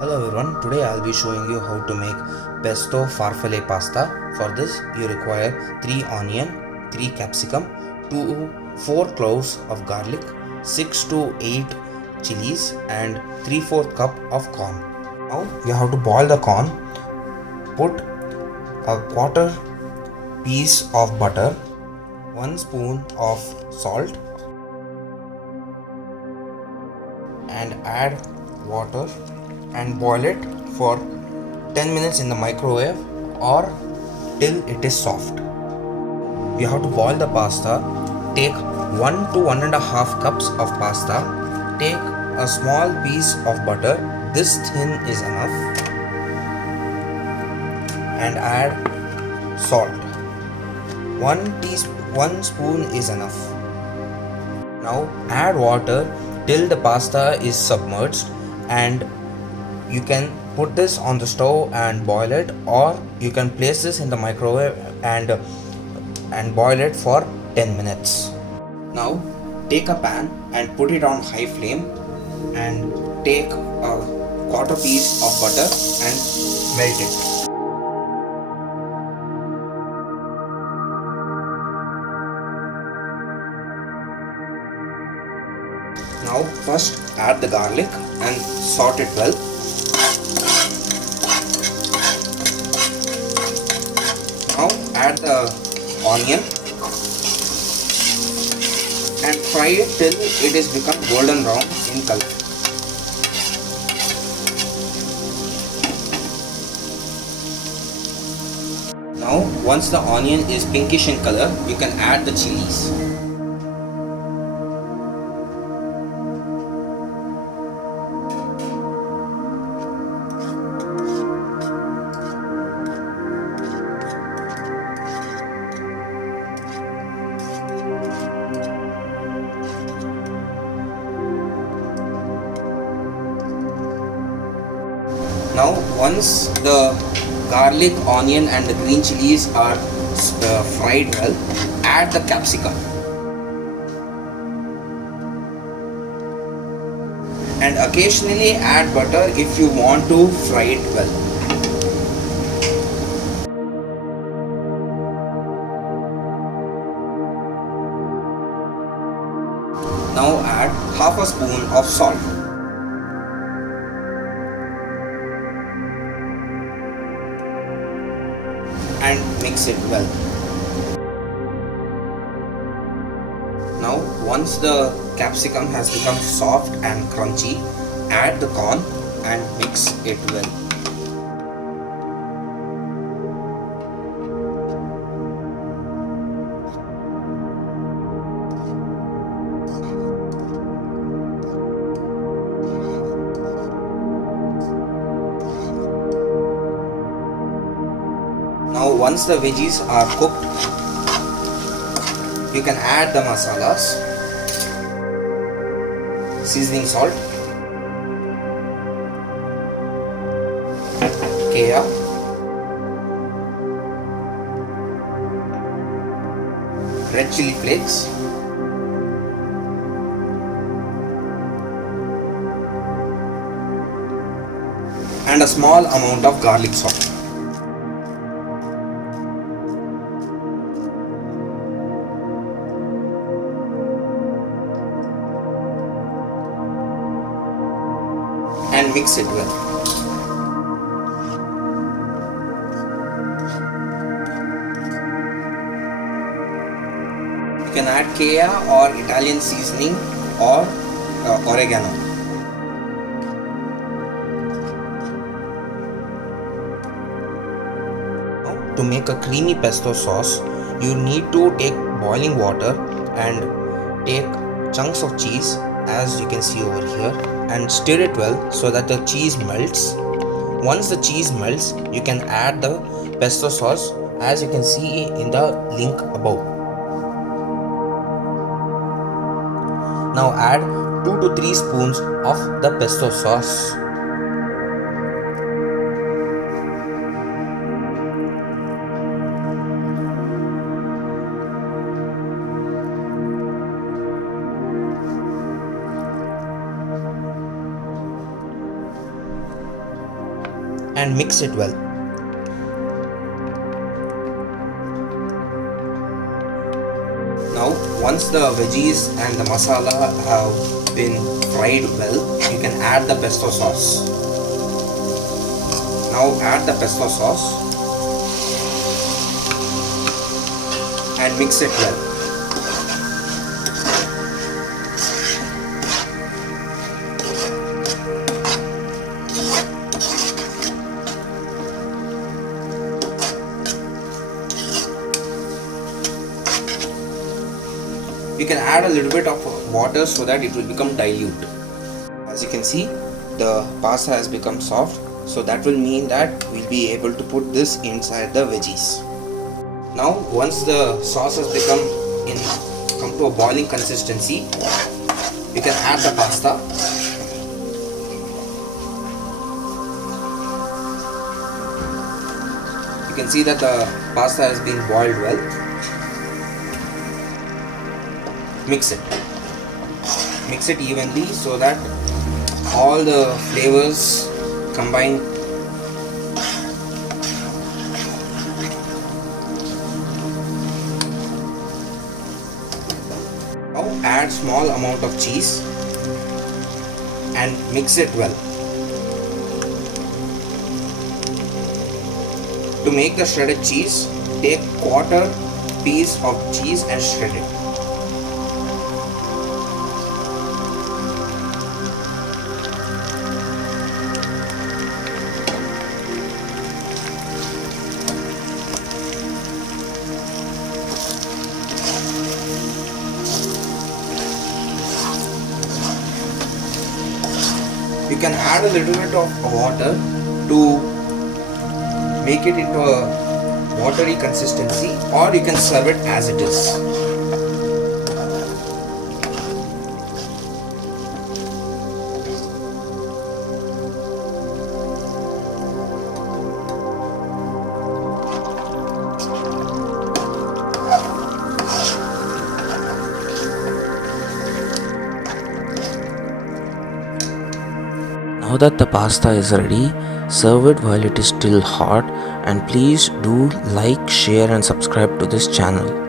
Hello everyone, today I'll be showing you how to make pesto farfalle pasta. For this you require 3 onion, 3 capsicum, 4 cloves of garlic, 6 to 8 chilies and 3/4 cup of corn. Now you have to boil the corn, put a quarter piece of butter, 1 spoon of salt and add water and boil it for 10 minutes in the microwave or till it is soft. You have to boil the pasta. Take 1 to 1.5 cups of pasta. Take a small piece of butter, this thin is enough, and add salt. 1 spoon is enough. Now add water till the pasta is submerged, and you can put this on the stove and boil it, or you can place this in the microwave and boil it for 10 minutes. Now take a pan and put it on high flame and take a quarter piece of butter and melt it. Now first add the garlic and saute it well. Now add the onion and fry it till it is become golden brown in color. Now once the onion is pinkish in color, you can add the chilies. Now once the garlic, onion and the green chilies are fried well, add the capsicum and occasionally add butter if you want to fry it well. Now add half a spoon of salt. And mix it well. Now once the capsicum has become soft and crunchy, add the corn and mix it well. Now once the veggies are cooked, you can add the masalas, seasoning salt, kea, red chili flakes, and a small amount of garlic salt. And mix it well. You can add kea or Italian seasoning or oregano. Now, to make a creamy pesto sauce, you need to take boiling water and take chunks of cheese, as you can see over here, and stir it well so that the cheese melts. Once the cheese melts, you can add the pesto sauce, as you can see in the link above. Now add 2 to 3 spoons of the pesto sauce. and mix it well. Now once the veggies and the masala have been fried well, you can add the pesto sauce. Now add the pesto sauce and mix it well. You can add a little bit of water so that it will become dilute. As you can see, the pasta has become soft, so that will mean that we'll be able to put this inside the veggies. Now once the sauce has come to a boiling consistency, you can add the pasta. You can see that the pasta has been boiled well. Mix it evenly so that all the flavors combine. Now add small amount of cheese and mix it well. To make the shredded cheese, take quarter piece of cheese and shred it. You can add a little bit of water to make it into a watery consistency, or you can serve it as it is. Now that the pasta is ready, serve it while it is still hot, and please do like, share and subscribe to this channel.